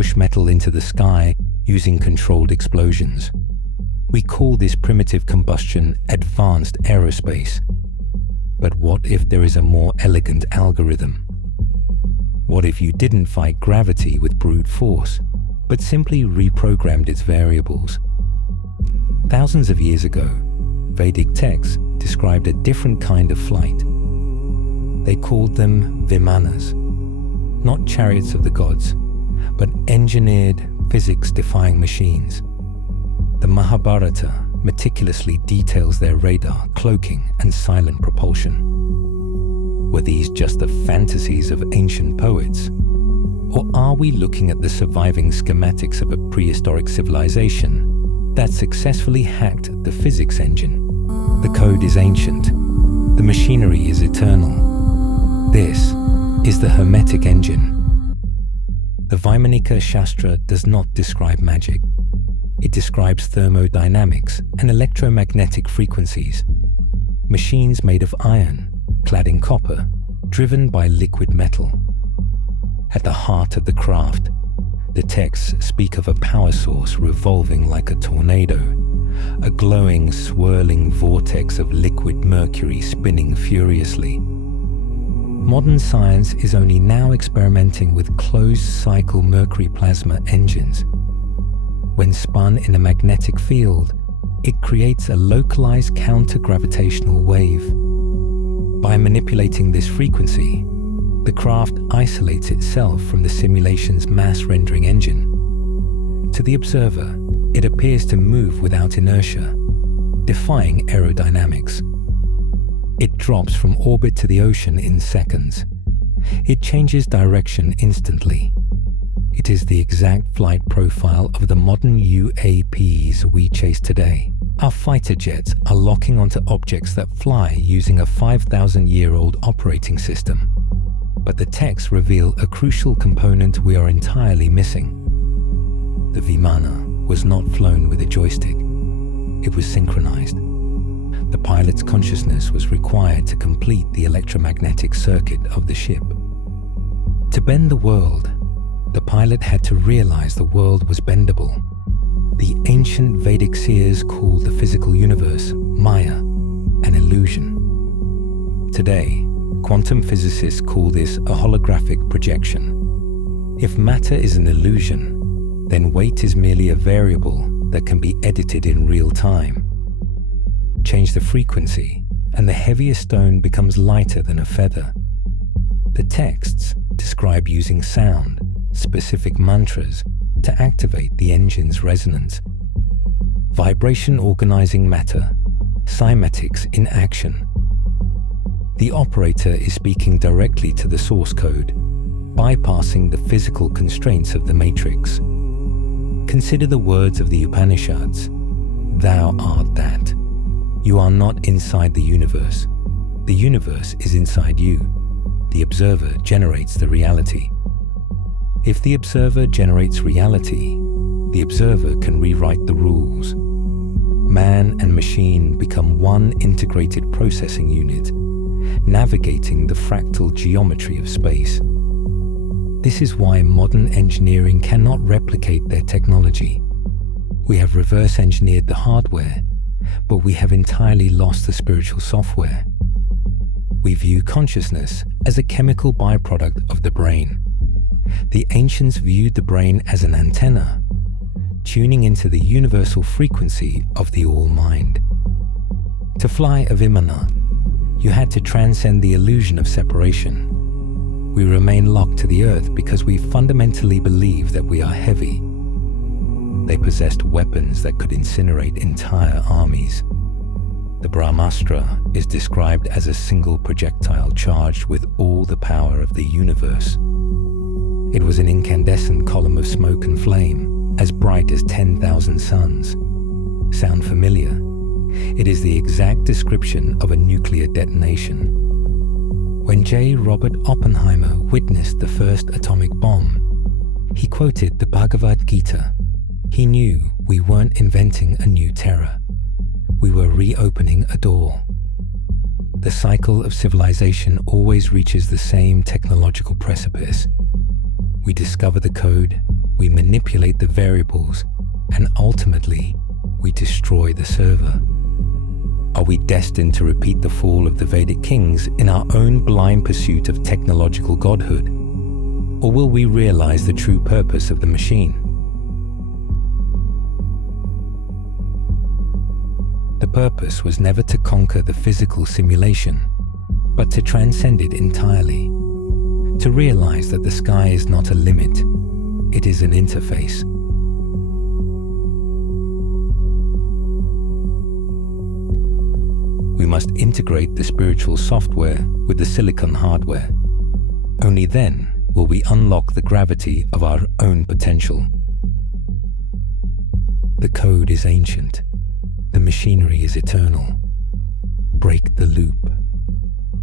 push metal into the sky using controlled explosions. We call this primitive combustion advanced aerospace. But what if there is a more elegant algorithm? What if you didn't fight gravity with brute force, but simply reprogrammed its variables? Thousands of years ago, Vedic texts described a different kind of flight. They called them Vimanas, not chariots of the gods, but engineered, physics-defying machines. The Mahabharata meticulously details their radar, cloaking, and silent propulsion. Were these just the fantasies of ancient poets? Or are we looking at the surviving schematics of a prehistoric civilization that successfully hacked the physics engine? The code is ancient. The machinery is eternal. This is the Hermetic Engine. The Vaimanika Shastra does not describe magic. It describes thermodynamics and electromagnetic frequencies. Machines made of iron, clad in copper, driven by liquid metal. At the heart of the craft, the texts speak of a power source revolving like a tornado, a glowing, swirling vortex of liquid mercury spinning furiously. Modern science is only now experimenting with closed-cycle mercury plasma engines. When spun in a magnetic field, it creates a localized counter-gravitational wave. By manipulating this frequency, the craft isolates itself from the simulation's mass-rendering engine. To the observer, it appears to move without inertia, defying aerodynamics. It drops from orbit to the ocean in seconds. It changes direction instantly. It is the exact flight profile of the modern UAPs we chase today. Our fighter jets are locking onto objects that fly using a 5,000-year-old operating system. But the texts reveal a crucial component we are entirely missing. The Vimana was not flown with a joystick. It was synchronized. The pilot's consciousness was required to complete the electromagnetic circuit of the ship. To bend the world, the pilot had to realize the world was bendable. The ancient Vedic seers called the physical universe Maya, an illusion. Today, quantum physicists call this a holographic projection. If matter is an illusion, then weight is merely a variable that can be edited in real time. Change the frequency, and the heaviest stone becomes lighter than a feather. The texts describe using sound, specific mantras, to activate the engine's resonance. Vibration organizing matter, schematics in action. The operator is speaking directly to the source code, bypassing the physical constraints of the matrix. Consider the words of the Upanishads. Thou art that. You are not inside the universe. The universe is inside you. The observer generates the reality. If the observer generates reality, the observer can rewrite the rules. Man and machine become one integrated processing unit, navigating the fractal geometry of space. This is why modern engineering cannot replicate their technology. We have reverse engineered the hardware, but we have entirely lost the spiritual software. We view consciousness as a chemical byproduct of the brain. The ancients viewed the brain as an antenna, tuning into the universal frequency of the all-mind. To fly a Vimana, you had to transcend the illusion of separation. We remain locked to the earth because we fundamentally believe that we are heavy. They possessed weapons that could incinerate entire armies. The Brahmastra is described as a single projectile charged with all the power of the universe. It was an incandescent column of smoke and flame, as bright as 10,000 suns. Sound familiar? It is the exact description of a nuclear detonation. When J. Robert Oppenheimer witnessed the first atomic bomb, he quoted the Bhagavad Gita. He knew we weren't inventing a new terror. We were reopening a door. The cycle of civilization always reaches the same technological precipice. We discover the code, we manipulate the variables, and ultimately, we destroy the server. Are we destined to repeat the fall of the Vedic kings in our own blind pursuit of technological godhood? Or will we realize the true purpose of the machine? The purpose was never to conquer the physical simulation, but to transcend it entirely. To realize that the sky is not a limit, it is an interface. We must integrate the spiritual software with the silicon hardware. Only then will we unlock the gravity of our own potential. The code is ancient. The machinery is eternal. Break the loop.